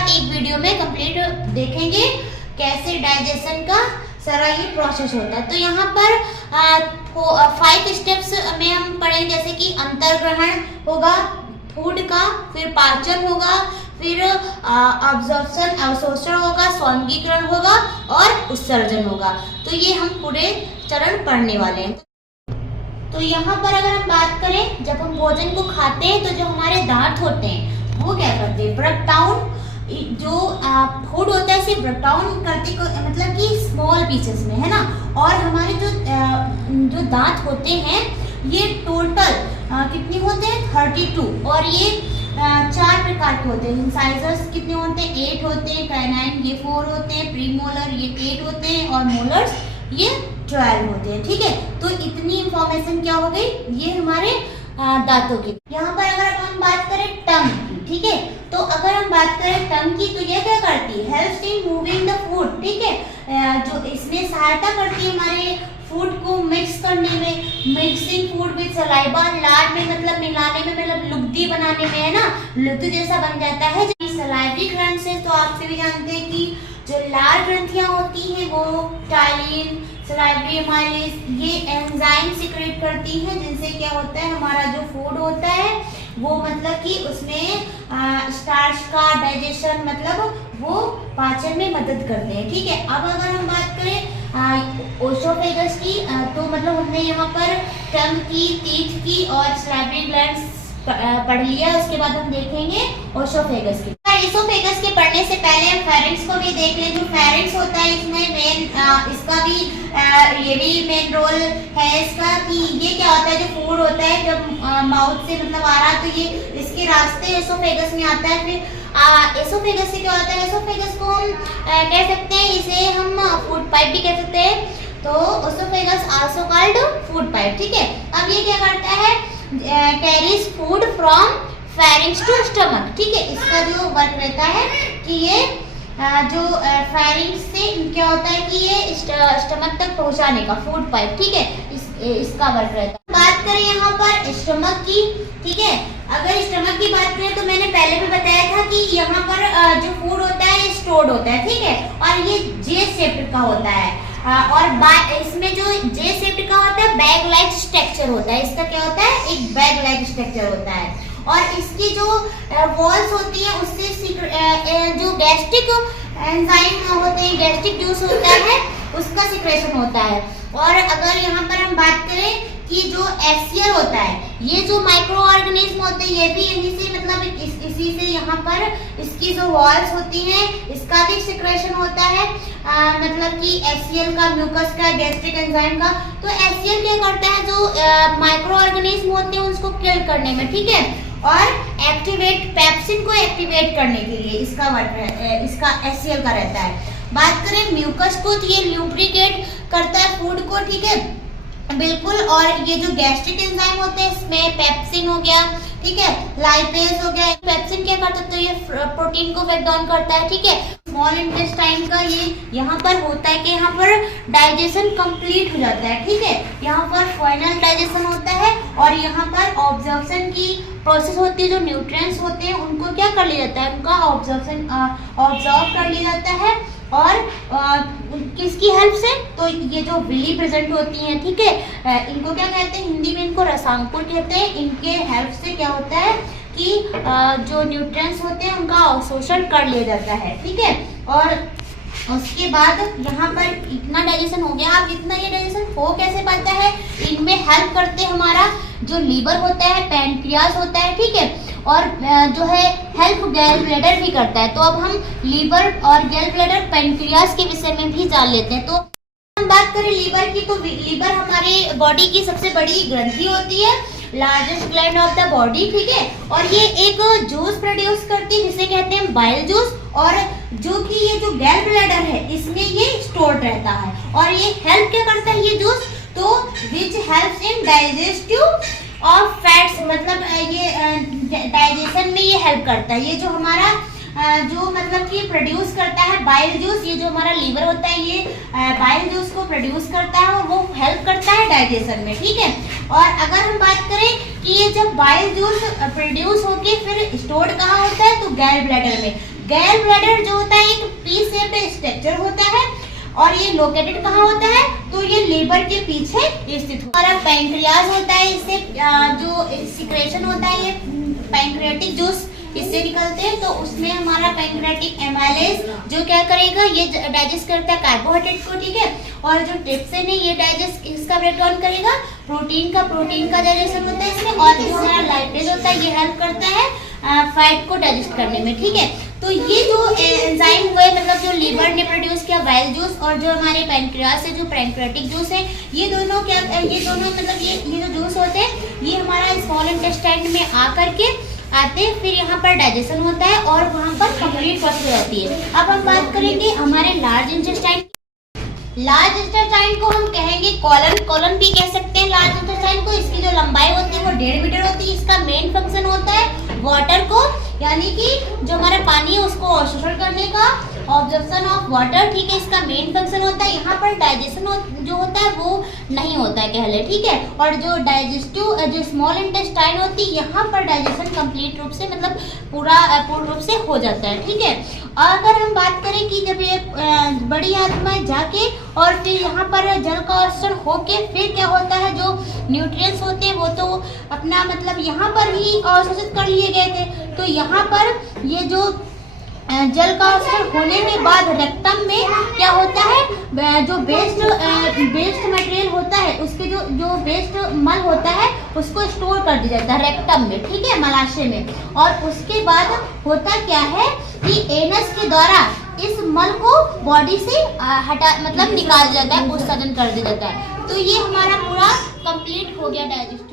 एक वीडियो में कंप्लीट देखेंगे कैसे डाइजेशन का सारा ये प्रोसेस होता है। तो यहाँ पर 5 स्टेप्स में हम पढ़ेंगे, जैसे कि अंतर्ग्रहण होगा फूड का, फिर पाचन होगा, फिर अब्जॉर्प्शन अवशोषण होगा, स्वांगीकरण होगा और उत्सर्जन होगा। तो ये हम पूरे चरण पढ़ने वाले हैं। तो यहाँ पर अगर हम बात करें, जब हम भोजन को खाते हैं तो जो हमारे दांत होते हैं वो क्या करते हैं, ब्रेक डाउन जो फूड होता है इसे ब्रेक डाउन करते, मतलब कि स्मॉल पीसेस में, है ना। और हमारे जो दांत होते हैं ये टोटल कितने होते हैं 32, और ये 4 प्रकार के होते हैं। इंसाइजर्स कितने होते हैं 8 होते हैं, कैनाइन ये 4 होते हैं, प्रीमोलर ये 8 होते हैं और मोलर्स ये 12 होते हैं। ठीक है, तो इतनी इंफॉर्मेशन क्या हो गई, ये हमारे दांतों की। यहाँ पर अगर हम बात करें टंग की, ठीक है, तो अगर हम बात करें टंग की तो ये क्या करती है, helps in moving the food. ठीक है, जो इसमें सहायता करती है हमारे फूड को मिक्स करने में, मिक्सिंग फूड विद सलाइवा, लार में मतलब मिलाने में, मतलब लुगदी बनाने में, है ना, लुगदी जैसा बन जाता है सलाइवरी ग्रंथ से। तो आप सभी जानते हैं कि जो लार ग्रंथियां होती हैं वो टाइलिन, सलाइवरी एमाइलेज, ये एंजाइम सिक्रेट करती हैं, जिनसे क्या होता है हमारा जो फूड होता है वो मतलब कि उसमें स्टार्च का डाइजेशन, मतलब वो पाचन में मदद करते हैं। ठीक है, अब अगर हम बात करें ओसोफेगस की, तो मतलब हमने यहाँ पर टंग की, टीथ की और सलाइवरी ग्लैंड्स पढ़ लिया। उसके बाद हम देखेंगे ओसोफेगस की। इसोफेगस के पढ़ने से पहले हम फेरेंक्स को भी देख लें। जो फेरेंक्स होता है इसमें मेन इसका भी ये भी मेन रोल है इसका, कि ये क्या होता है, जो फूड होता है जब माउथ से मतलब आ रहा है तो ये इसके रास्ते एसोफेगस में आता है। फिर एसोफेगस से क्या होता है, एसोफेगस को हम कह सकते हैं, इसे हम फूड पाइप भी कह सकते हैं। तो oesophagus also called food pipe. ठीक है, अब ये क्या करता है, carries food from pharynx to stomach. ठीक है, इसका जो वर्क रहता है कि ये जो फेरिंग्स से क्या होता है कि ये स्टमक तक पहुंचाने का फूड पाइप। ठीक है, इसका वर्क रहता है। बात करें यहाँ पर स्टमक की, ठीक है, अगर स्टमक की बात करें तो मैंने पहले भी बताया था कि यहाँ पर जो फूड होता है ये स्टोर्ड होता है। ठीक है, और ये जे शेप्ड का होता है, और इसमें जो जे शेप्ड का होता है बैग लाइक स्ट्रक्चर होता है। इसका क्या होता है, एक बैग लाइक स्ट्रक्चर होता है, और इसकी जो वॉल्स होती है उससे जो गैस्ट्रिक एंजाइम होते हैं, गैस्ट्रिक जूस होता है उसका सिक्रेशन होता है। और अगर यहाँ पर हम बात करें कि जो एसियल होता है, ये जो माइक्रो ऑर्गेनिज्म होते हैं ये भी यहीं से मतलब इसी से यहाँ पर इसकी जो वॉल्स होती हैं इसका भी सिक्रेशन होता है, मतलब कि एसियल का, म्यूकस का, गैस्ट्रिक एंजाइम का। तो एसियल क्या करता है, जो माइक्रो ऑर्गेनिज्म होते हैं उसको किल करने में, ठीक है, और एक्टिवेट पेप्सिन को एक्टिवेट करने के लिए इसका वर्क इसका एसियल का रहता है। बात करें म्यूकस को, तो ये ल्यूब्रिकेट करता है फूड को। ठीक है, बिल्कुल, और ये जो गैस्ट्रिक एंजाइम होते हैं इसमें पेप्सिन हो गया, ठीक है, लाइपेज हो गया। पेप्सिन क्या करता है, तो ये प्रोटीन को ब्रेक डाउन करता है। ठीक है, स्मॉल इंटेस्टाइन का ये यहाँ पर होता है कि यहाँ पर डाइजेशन कंप्लीट हो जाता है। ठीक है, यहाँ पर फाइनल डाइजेशन होता है, और यहाँ पर ऑब्जॉर्प्शन की प्रोसेस होती है। जो न्यूट्रिएंट्स होते हैं उनको क्या कर लिया जाता है, उनका ऑब्जॉर्व कर लिया जाता है, और किसकी हेल्प से, तो ये जो विली प्रेजेंट होती हैं, ठीक है, इनको क्या कहते हैं, हिंदी में इनको रसांकुर कहते हैं। इनके हेल्प से क्या होता है कि जो न्यूट्रिएंट्स होते हैं उनका अवशोषण कर लिया जाता है। ठीक है, और उसके बाद यहाँ पर इतना डाइजेशन हो गया। अब इतना ये डाइजेशन हो कैसे पाता है, इनमें हेल्प करते हमारा जो लीवर होता है, पैनक्रियास होता है, ठीक है, और जो है हेल्प गैल ब्लैडर भी करता है। तो अब हम लीवर और गैल ब्लैडर, पैनक्रियास के विषय में भी जान लेते हैं। तो हम बात करें लीवर की, तो लीवर हमारे बॉडी की सबसे बड़ी ग्रंथि होती है, largest gland of the body. ठीक है, और ये एक जूस प्रोड्यूस करती है जिसे कहते हैं बाइल जूस, और जो कि ये जो गैल ब्लैडर है इसमें ये स्टोर्ड रहता है। और ये हेल्प क्या करता है ये जूस, तो which helps in digestive of fats, मतलब ये डाइजेशन में ये हेल्प करता है। ये जो हमारा जो मतलब कि प्रोड्यूस करता है बाइल जूस, ये जो हमारा लीवर होता है ये बाइल जूस को प्रोड्यूस करता है, और वो हेल्प करता है डाइजेशन में। ठीक है, और अगर हम बात करें कि ये जब बाइल जूस प्रोड्यूस होके फिर स्टोर्ड कहाँ होता है, तो गैल ब्लैडर में। गैल ब्लैडर जो होता है एक पी शेप्ड स्ट्रक्चर होता है और ये लोकेटेड कहाँ होता है, तो ये लीवर के पीछे स्थित होता है। हमारा पैंक्रियाज होता है, इससे जो सिक्रेशन होता है ये पैंक्रियाटिक जूस इससे निकलते हैं, तो उसमें हमारा पैंक्रियाटिक एमाइलेज जो क्या करेगा, ये डाइजेस्ट करता है कार्बोहाइड्रेट को, ठीक है। और जो ट्रिप्सिन है ये डाइजेस्ट इसका ब्रेक डाउन करेगा, प्रोटीन का डाइजेशन होता है इसमें, और जो हमारा लाइपेज होता है ये हेल्प करता है फैट को डाइजेस्ट करने में, ठीक है। तो ये जो एंजाइम हुए मतलब जो लीवर ने प्रोड्यूस किया बाइल जूस और जो हमारे पैंक्रियाज से जो पैंक्रियाटिक जूस है, ये दोनों मतलब ये जो जूस होते हैं ये हमारा स्मॉल इंटेस्टाइन में आकर के आते हैं, फिर यहाँ पर डाइजेशन होता है और वहाँ पर कंप्लीट प्रोसेस होती है। अब हम बात करेंगे हमारे लार्ज इंटेस्टाइन। लार्ज इंटेस्टाइन को हम कहेंगे कॉलन भी कह सकते हैं लार्ज इंटेस्टाइन को। इसकी जो लंबाई होती है वो 1.5 मीटर होती है। इसका मेन फंक्शन होता है वाटर को, यानी कि जो हमारा पानी है उसको अवशोषण करने का, ऑब्जर्प्शन ऑफ वाटर, ठीक है, इसका मेन फंक्शन होता है। यहाँ पर डाइजेशन जो होता है वो नहीं होता है कह ले, ठीक है। और जो डाइजेस्टिव जो स्मॉल इंटेस्टाइन होती है यहाँ पर डाइजेशन कंप्लीट रूप से मतलब पूर्ण रूप से हो जाता है, ठीक है। अगर हम बात करें कि जब ये बड़ी आत्मा जाके और फिर यहाँ पर जल का अवशोषण होके फिर क्या होता है, जो न्यूट्रिएंट्स होते हैं वो तो अपना मतलब यहाँ पर ही अवशोषित कर लिए गए थे, तो यहाँ पर ये जो जल का अवशोषण होने के बाद रेक्टम में क्या होता है, जो वेस्ट मटेरियल होता है उसके जो वेस्ट मल होता है उसको स्टोर कर दिया जाता है रेक्टम में, ठीक है, मलाशय में। और उसके बाद होता क्या है कि एनस के द्वारा इस मल को बॉडी से निकाल दिया जाता है, उत्सर्जन कर दिया जाता है। तो ये हमारा पूरा कंप्लीट हो गया डाइजेशन।